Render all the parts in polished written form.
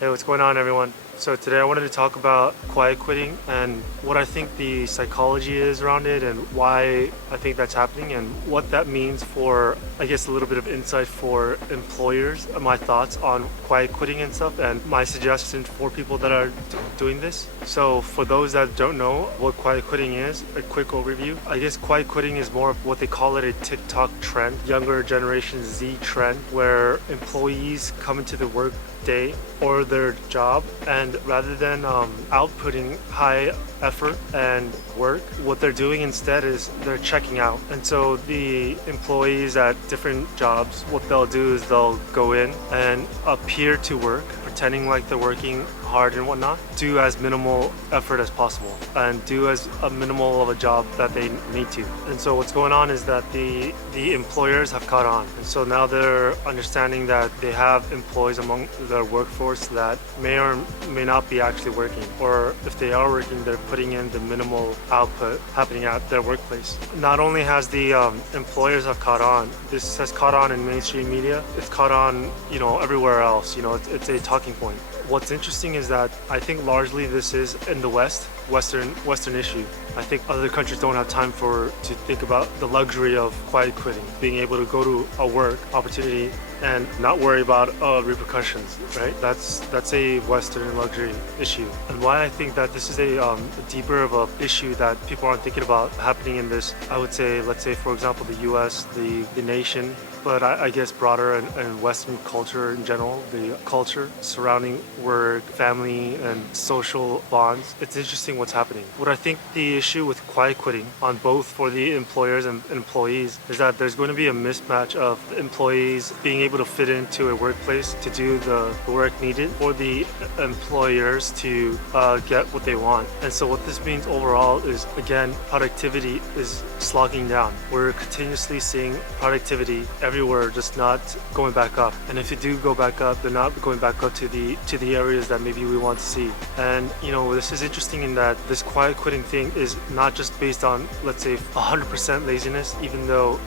Hey, what's going on, everyone? So today I wanted to talk about quiet quitting and what I think the psychology is around it and why I think that's happening and what that means for, I guess, a little bit of insight for employers, my thoughts on quiet quitting and stuff, and my suggestions for people that are doing this. So for those that don't know what quiet quitting is, a quick overview. I guess quiet quitting is more of what they call it, a TikTok trend, younger generation Z trend, where employees come into the work day or their job, and rather than outputting high effort and work, what they're doing instead is they're checking out. And so the employees at different jobs, what they'll do is they'll go in and appear to work, pretending like they're working hard and whatnot, do as minimal effort as possible and do as a minimal of a job that they need to. And so what's going on is that the employers have caught on, and so now they're understanding that they have employees among their workforce that may or may not be actually working, or if they are working, they're putting in the minimal output happening at their workplace. Not only has the employers have caught on, this has caught on in mainstream media, it's caught on, everywhere else. It's a talking point. What's interesting is that I think largely this is in the Western issue. I think other countries don't have time to think about the luxury of quiet quitting, being able to go to a work opportunity and not worry about repercussions, right? That's a Western luxury issue. And why I think that this is a deeper of a issue that people aren't thinking about happening in this, I would say, let's say, for example, the US, the nation, but I guess broader and Western culture in general, the culture surrounding work, family, and social bonds. It's interesting what's happening. What I think the issue with quiet quitting on both for the employers and employees is that there's going to be a mismatch of the employees being able to fit into a workplace to do the work needed for the employers to get what they want. And so what this means overall is, again, productivity is slogging down. We're continuously seeing productivity everywhere, just not going back up. And if you do go back up, they're not going back up to the areas that maybe we want to see. And this is interesting in that this quiet quitting thing is not just based on, let's say, 100% laziness, even though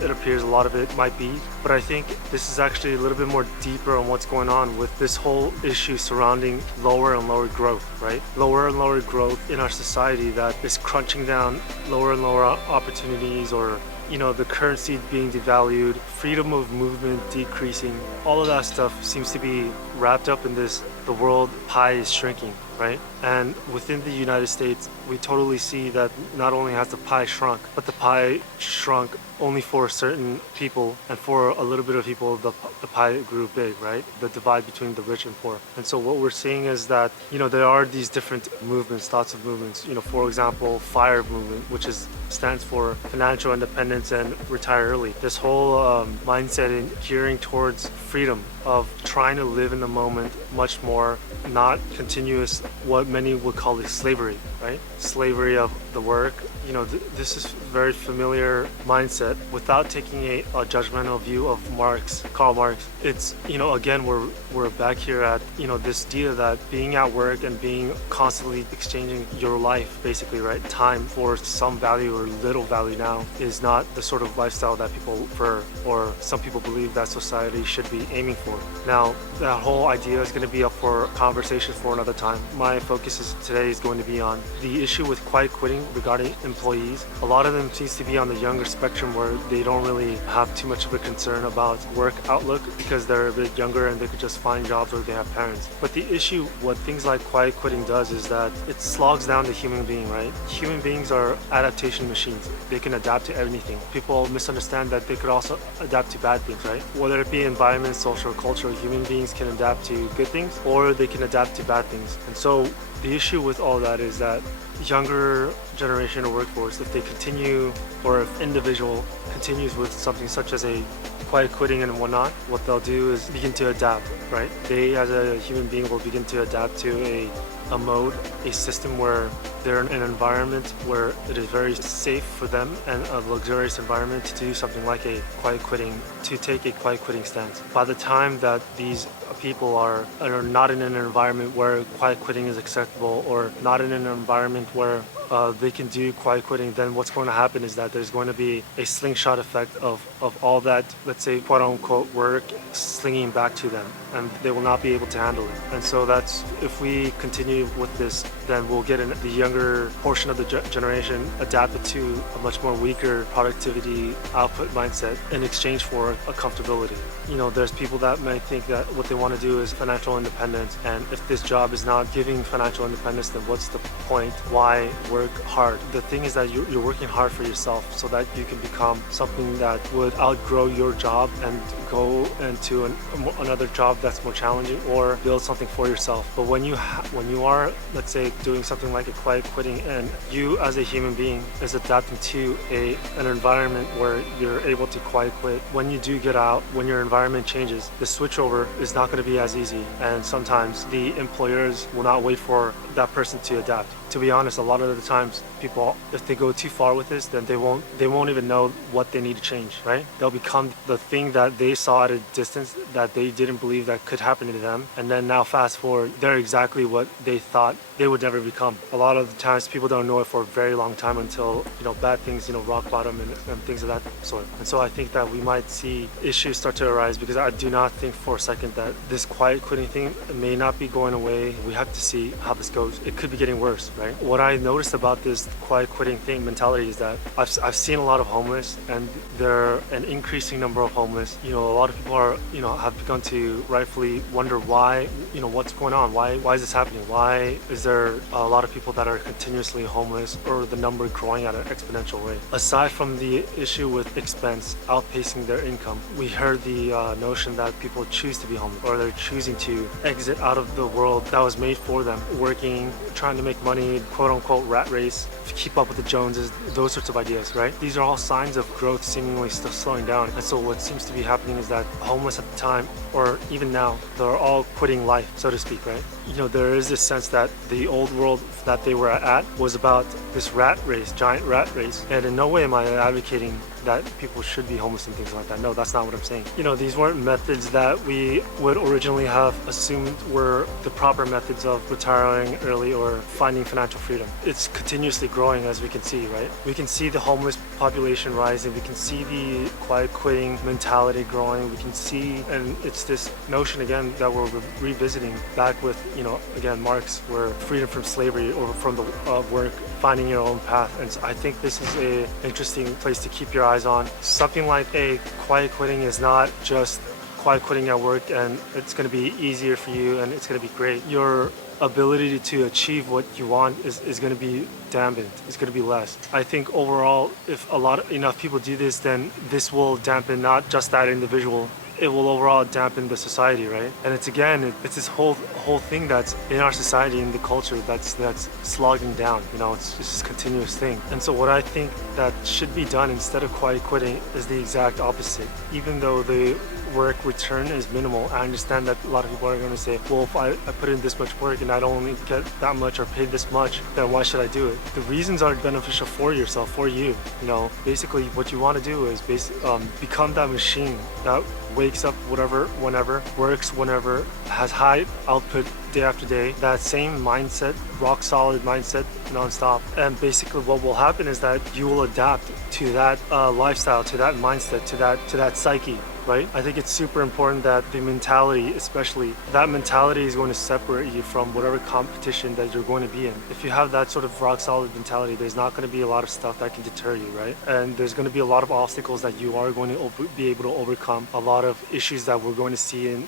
it appears a lot of it might be. But I think this is actually a little bit more deeper on what's going on with this whole issue surrounding lower and lower growth, right? Lower and lower growth in our society that is crunching down lower and lower opportunities, or the currency being devalued, freedom of movement decreasing. All of that stuff seems to be wrapped up in this, the world pie is shrinking, right? And within the United States, we totally see that not only has the pie shrunk, but the pie shrunk only for certain people, and for a little bit of people, the pie grew big, right? The divide between the rich and poor. And so what we're seeing is that, there are these different movements, thoughts of movements. For example, FIRE movement, which stands for financial independence and retire early. This whole mindset in gearing towards freedom of trying to live in the moment much more, not continuous, what many would call it slavery, right? Slavery of the work. This is very familiar mindset without taking a judgmental view of Karl Marx. It's, again, we're back here at, this idea that being at work and being constantly exchanging your life, basically, right? Time for some value or little value now is not the sort of lifestyle that people prefer, or some people believe that society should be aiming for. Now, that whole idea is going to be up for conversation for another time. My focus today is going to be on the issue with quiet quitting regarding employees. A lot of them seems to be on the younger spectrum where they don't really have too much of a concern about work outlook because they're a bit younger and they could just find jobs, or they have parents. But the issue, what things like quiet quitting does, is that it slogs down the human being, right? Human beings are adaptation machines. They can adapt to anything. People misunderstand that they could also adapt to bad things, right? Whether it be environment, social, or culture, human beings can adapt to good things or they can adapt to bad things. And so the issue with all that is that younger generation or workforce, if they continue, or if individual continues with something such as a quiet quitting and whatnot, what they'll do is begin to adapt, right? They, as a human being, will begin to adapt to a mode, a system where they're in an environment where it is very safe for them and a luxurious environment to do something like a quiet quitting, to take a quiet quitting stance. By the time that these people are not in an environment where quiet quitting is acceptable, or not in an environment where they can do quiet quitting, then what's going to happen is that there's going to be a slingshot effect of all that, let's say, quote unquote, work slinging back to them, and they will not be able to handle it. And so that's, if we continue with this, then we'll get the younger portion of the generation adapted to a much more weaker productivity output mindset in exchange for a comfortability. You know, there's people that might think that what they want to do is financial independence, and if this job is not giving financial independence, then what's the point? Why work hard? The thing is that you're working hard for yourself so that you can become something that would outgrow your job and go into another job that's more challenging, or build something for yourself. But when you are, let's say, doing something like a quiet quitting, and you as a human being is adapting to an environment where you're able to quiet quit, when you do get out, when your environment changes, the switchover is not going to be as easy, and sometimes the employers will not wait for that person to adapt. To be honest, a lot of the times people, if they go too far with this, then they won't even know what they need to change, right? They'll become the thing that they saw at a distance that they didn't believe that could happen to them, and then now fast forward, they're exactly what they thought they would never become. A lot of the times people don't know it for a very long time until, you know, bad things, you know, rock bottom and things of that sort. And so I think that we might see issues start to arise, because I do not think for a second that this quiet quitting thing may not be going away. We have to see how this goes. It could be getting worse, right? What I noticed about this quiet quitting thing mentality is that I've seen a lot of homeless, and there are an increasing number of homeless. You know, a lot of people are, you know, have begun to rightfully wonder why, you know, what's going on? Why is this happening? Why is there a lot of people that are continuously homeless, or the number growing at an exponential rate? Aside from the issue with expense outpacing their income, we heard the notion that people choose to be homeless, or they're choosing to exit out of the world that was made for them, working, trying to make money, quote unquote rat race, keep up with the Joneses, those sorts of ideas, right? These are all signs of growth seemingly still slowing down. And so what seems to be happening is that homeless at the time, or even now, they're all quitting life, so to speak, right? You know, there is this sense that the old world that they were at was about this rat race, giant rat race. And in no way am I advocating that people should be homeless and things like that. No, that's not what I'm saying. You know, these weren't methods that we would originally have assumed were the proper methods of retiring early or finding financial freedom. It's continuously growing, as we can see, right? We can see the homeless population rising. We can see the quiet quitting mentality growing. We can see, and it's this notion again that we're revisiting back with, you know, again, Marx, where freedom from slavery, or from the work, finding your own path. And so I think this is an interesting place to keep your eyes on. Something like a quiet quitting is not just quiet quitting at work and it's going to be easier for you and it's going to be great. Your ability to achieve what you want is going to be dampened. It's going to be less. I think overall, if enough people do this, then this will dampen not just that individual, it will overall dampen the society, right? And it's this whole thing that's in our society, in the culture, that's slogging down. You know, it's just this continuous thing. And so what I think that should be done instead of quiet quitting is the exact opposite. Even though the work return is minimal, I understand that a lot of people are going to say, well, if I put in this much work and I don't only get that much or paid this much, then why should I do it? The reasons are beneficial for yourself, for you. You know, basically what you want to do is become that machine that wakes up whenever, works whenever, has high output day after day, that same mindset, rock solid mindset, nonstop. And basically what will happen is that you will adapt to that lifestyle, to that mindset, to that psyche. Right? I think it's super important that the mentality, especially, that mentality is going to separate you from whatever competition that you're going to be in. If you have that sort of rock solid mentality, there's not going to be a lot of stuff that can deter you, right? And there's going to be a lot of obstacles that you are going to be able to overcome, a lot of issues that we're going to see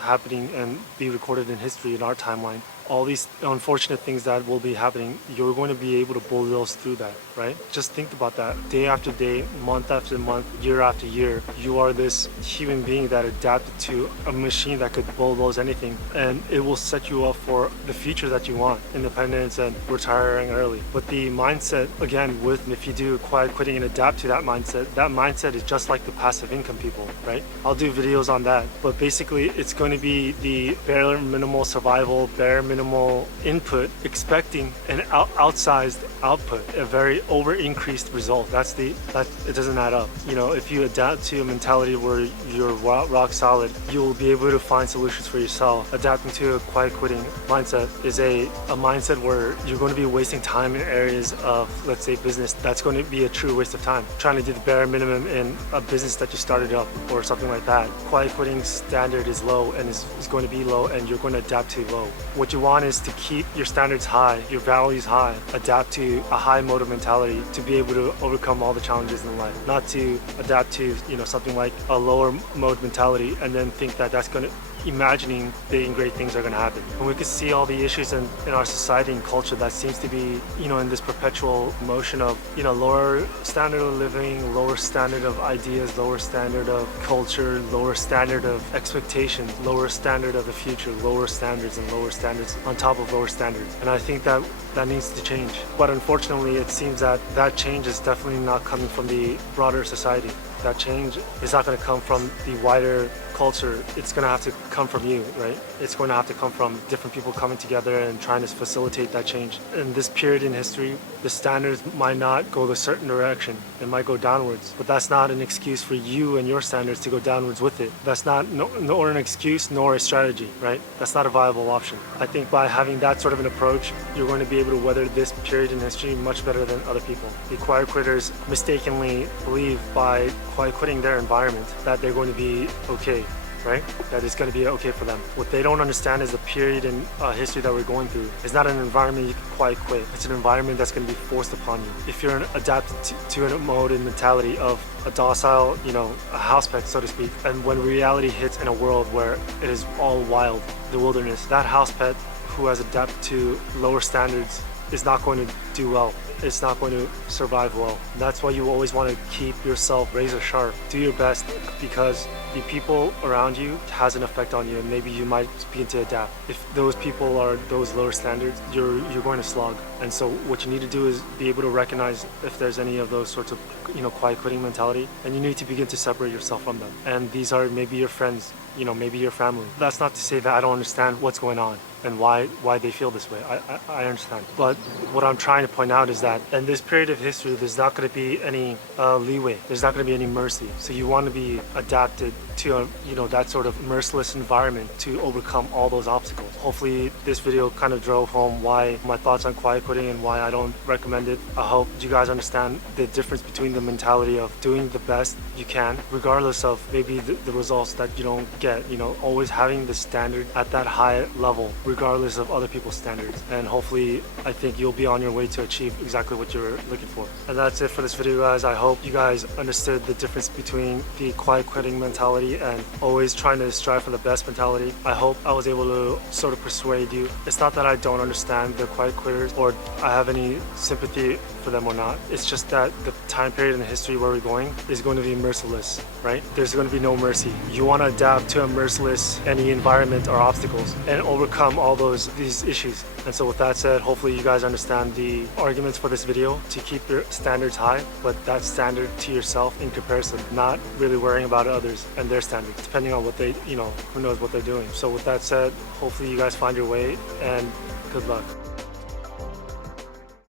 happening and be recorded in history in our timeline. All these unfortunate things that will be happening, you're going to be able to bulldoze through that, right? Just think about that. Day after day, month after month, year after year, you are this human being that adapted to a machine that could bulldoze anything, and it will set you up for the future that you want, independence and retiring early. But the mindset, again, if you do quiet quitting and adapt to that mindset is just like the passive income people, right? I'll do videos on that, but basically it's going to be the bare minimal survival, bare minimal input, expecting an outsized output, a very over increased result. That it doesn't add up. You know, if you adapt to a mentality where you're rock solid, you'll be able to find solutions for yourself. Adapting to a quiet quitting mindset is a mindset where you're going to be wasting time in areas of, let's say, business. That's going to be a true waste of time. Trying to do the bare minimum in a business that you started up or something like that. Quiet quitting standard is low and is going to be low, and you're going to adapt to low. What you want is to keep your standards high, your values high, adapt to a high motive mentality to be able to overcome all the challenges in life. Not to adapt to, you know, something like a lower mode mentality and then think that that's going to imagining big and great things are going to happen. And we can see all the issues in our society and culture that seems to be, you know, in this perpetual motion of, you know, lower standard of living, lower standard of ideas, lower standard of culture, lower standard of expectations, lower standard of the future, lower standards and lower standards on top of lower standards. And I think that needs to change. But unfortunately, it seems that change is definitely not coming from the broader society. That change is not going to come from the wider culture. It's going to have to come from you, right? It's going to have to come from different people coming together and trying to facilitate that change. In this period in history, the standards might not go a certain direction. It might go downwards, but that's not an excuse for you and your standards to go downwards with it. That's not nor an excuse nor a strategy, right? That's not a viable option. I think by having that sort of an approach, you're going to be able to weather this period in history much better than other people. The quiet quitters mistakenly believe by quiet quitting their environment that they're going to be okay, right? That it's going to be okay for them. What they don't understand is the period in history that we're going through is not an environment you can quiet quit. It's an environment that's going to be forced upon you. If you're adapted to a mode and mentality of a docile, you know, a house pet, so to speak, and when reality hits in a world where it is all wild, the wilderness, that house pet who has adapted to lower standards is not going to do well. It's not going to survive well. That's why you always want to keep yourself razor sharp. Do your best, because the people around you has an effect on you, and maybe you might begin to adapt. If those people are those lower standards, you're going to slog. And so what you need to do is be able to recognize if there's any of those sorts of, you know, quiet quitting mentality, and you need to begin to separate yourself from them. And these are maybe your friends, you know, maybe your family. That's not to say that I don't understand what's going on and why they feel this way. I understand. But what I'm trying to point out is that in this period of history, there's not going to be any leeway. There's not going to be any mercy. So you want to be adapted to you know, that sort of merciless environment to overcome all those obstacles. Hopefully this video kind of drove home why my thoughts on quiet quitting and why I don't recommend it. I hope you guys understand the difference between the mentality of doing the best you can, regardless of maybe the results that you don't get, you know, always having the standard at that high level, regardless of other people's standards. And hopefully, I think you'll be on your way to achieve exactly what you're looking for. And that's it for this video, guys. I hope you guys understood the difference between the quiet quitting mentality and always trying to strive for the best mentality. I hope I was able to sort of persuade you. It's not that I don't understand the quiet quitters or I have any sympathy for them or not. It's just that the time period in history where we're going is going to be merciless, right? There's going to be no mercy. You want to adapt to a merciless any environment or obstacles and overcome all these issues. And so with that said, hopefully you guys understand the arguments for this video to keep your standards high, but that standard to yourself in comparison, not really worrying about others and their standards, depending on what they, you know, who knows what they're doing. So with that said, hopefully you guys find your way and good luck.